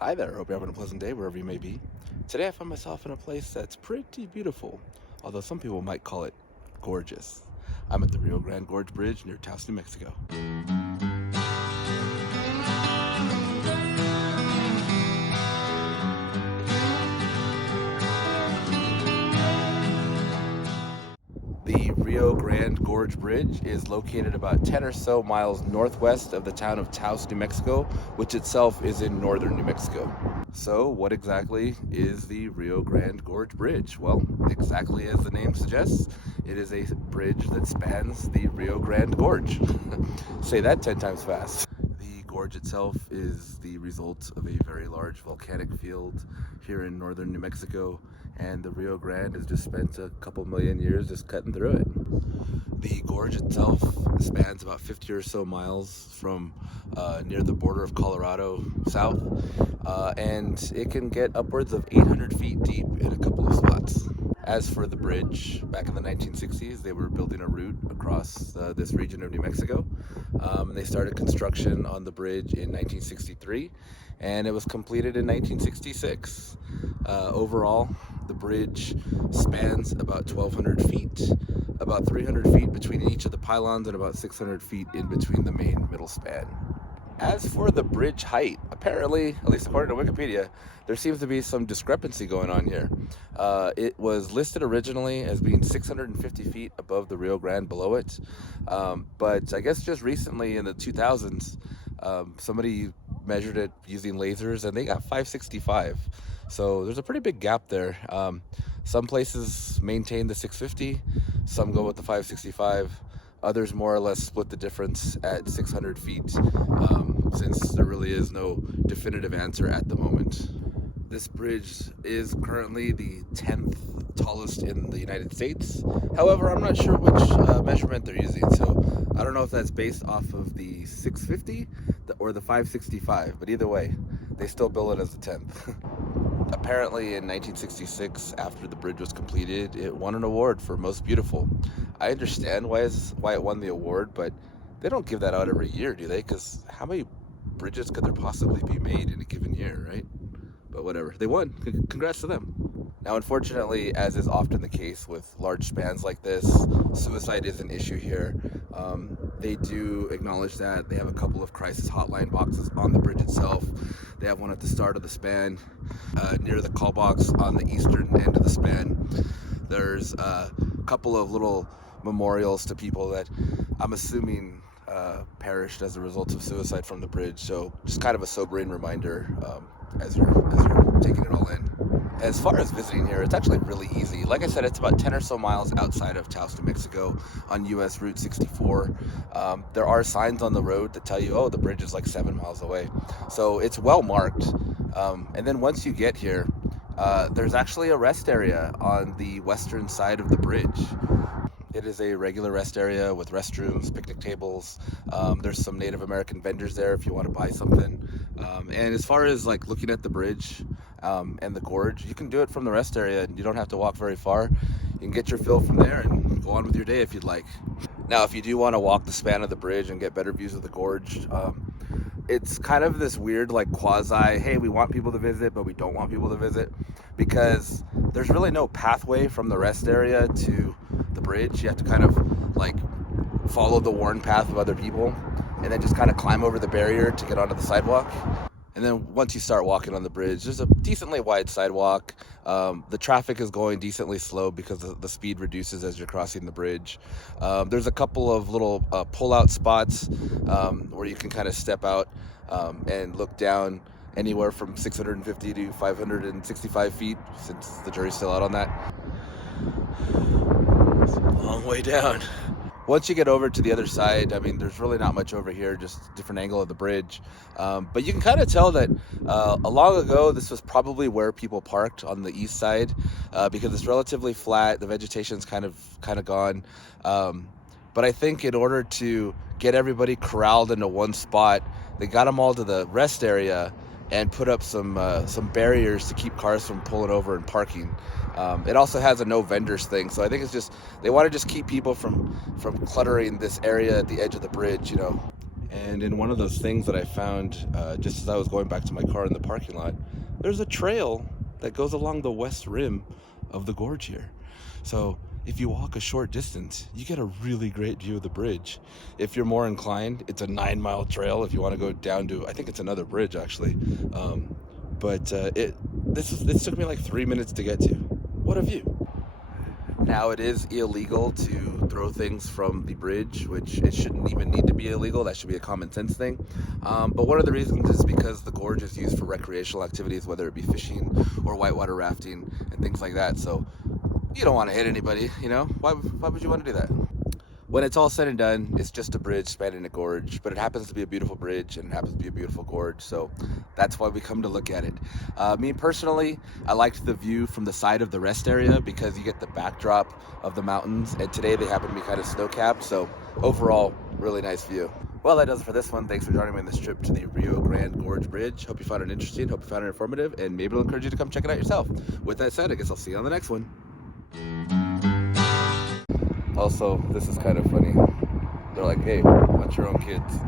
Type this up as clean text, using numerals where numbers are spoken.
Hi there, hope you're having a pleasant day wherever you may be. Today I find myself in a place that's pretty beautiful, although some people might call it gorgeous. I'm at the Rio Grande Gorge Bridge near Taos, New Mexico. The Rio Grande Gorge Bridge is located about 10 or so miles northwest of the town of Taos, New Mexico, which itself is in northern New Mexico. So, what exactly is the Rio Grande Gorge Bridge? Well, exactly as the name suggests, it is a bridge that spans the Rio Grande Gorge. Say that 10 times fast. The gorge itself is the result of a very large volcanic field here in northern New Mexico, and the Rio Grande has just spent a couple million years just cutting through it. The gorge itself spans about 50 or so miles from near the border of Colorado south, and it can get upwards of 800 feet deep in a couple of spots. As for the bridge, back in the 1960s, they were building a route across this region of New Mexico. They started construction on the bridge in 1963, and it was completed in 1966. Overall, the bridge spans about 1,200 feet, about 300 feet between each of the pylons, and about 600 feet in between the main middle span. As for the bridge height, apparently, at least according to Wikipedia, there seems to be some discrepancy going on here. It was listed originally as being 650 feet above the Rio Grande below it, but I guess just recently in the 2000s, somebody measured it using lasers and they got 565. So there's a pretty big gap there. Some places maintain the 650, some go with the 565. Others more or less split the difference at 600 feet, since there really is no definitive answer at the moment. This bridge is currently the 10th tallest in the United States. However, I'm not sure which measurement they're using, so I don't know if that's based off of the 650 or the 565, but either way, they still bill it as the 10th. Apparently in 1966, after the bridge was completed, it won an award for Most Beautiful. I understand why it won the award, but they don't give that out every year, do they? Because how many bridges could there possibly be made in a given year, right? But whatever, they won. Congrats to them. Now, unfortunately, as is often the case with large spans like this, suicide is an issue here. They do acknowledge that. They have a couple of crisis hotline boxes on the bridge itself. They have one at the start of the span, near the call box on the eastern end of the span. There's a couple of little memorials to people that I'm assuming perished as a result of suicide from the bridge. So just kind of a sobering reminder as you're taking it all in. As far as visiting here, it's actually really easy. Like I said, it's about 10 or so miles outside of Taos, New Mexico on US Route 64. There are signs on the road that tell you, oh, the bridge is like 7 miles away. So it's well marked. And then once you get here, there's actually a rest area on the western side of the bridge. It is a regular rest area with restrooms, picnic tables. There's some Native American vendors there if you want to buy something. And as far as like looking at the bridge and the gorge, you can do it from the rest area and you don't have to walk very far. You can get your fill from there and go on with your day if you'd like. Now, if you do want to walk the span of the bridge and get better views of the gorge, it's kind of this weird like quasi, hey, we want people to visit, but we don't want people to visit, because there's really no pathway from the rest area to the bridge. You have to kind of like follow the worn path of other people and then just kind of climb over the barrier to get onto the sidewalk. And then once you start walking on the bridge, there's a decently wide sidewalk. The traffic is going decently slow because the speed reduces as you're crossing the bridge. There's a couple of little pull-out spots where you can kind of step out and look down anywhere from 650 to 565 feet, since the jury's still out on that. It's a long way down. Once you get over to the other side, I mean, there's really not much over here, just a different angle of the bridge. But you can kind of tell that long ago, this was probably where people parked on the east side, because it's relatively flat. The vegetation's kind of gone. But I think in order to get everybody corralled into one spot, they got them all to the rest area and put up some barriers to keep cars from pulling over and parking. It also has a no vendors thing, so I think it's just they want to just keep people from cluttering this area at the edge of the bridge. And in one of those things that I found just as I was going back to my car in the parking lot, there's a trail that goes along the west rim of the gorge here. So if you walk a short distance, you get a really great view of the bridge. If you're more inclined, it's a 9-mile trail if you want to go down to, I think it's another bridge actually. This took me like 3 minutes to get to. What a view. Now, it is illegal to throw things from the bridge, which it shouldn't even need to be illegal. That should be a common sense thing. But one of the reasons is because the gorge is used for recreational activities, whether it be fishing or whitewater rafting and things like that. So you don't want to hit anybody, you know? Why would you want to do that? When it's all said and done, it's just a bridge spanning a gorge, but it happens to be a beautiful bridge and it happens to be a beautiful gorge, so that's why we come to look at it. Me personally, I liked the view from the side of the rest area because you get the backdrop of the mountains, and today they happen to be kind of snow-capped, so overall, really nice view. Well, that does it for this one. Thanks for joining me on this trip to the Rio Grande Gorge Bridge. Hope you found it interesting, hope you found it informative, and maybe it'll encourage you to come check it out yourself. With that said, I guess I'll see you on the next one. Also, this is kind of funny. They're like, hey, watch your own kids.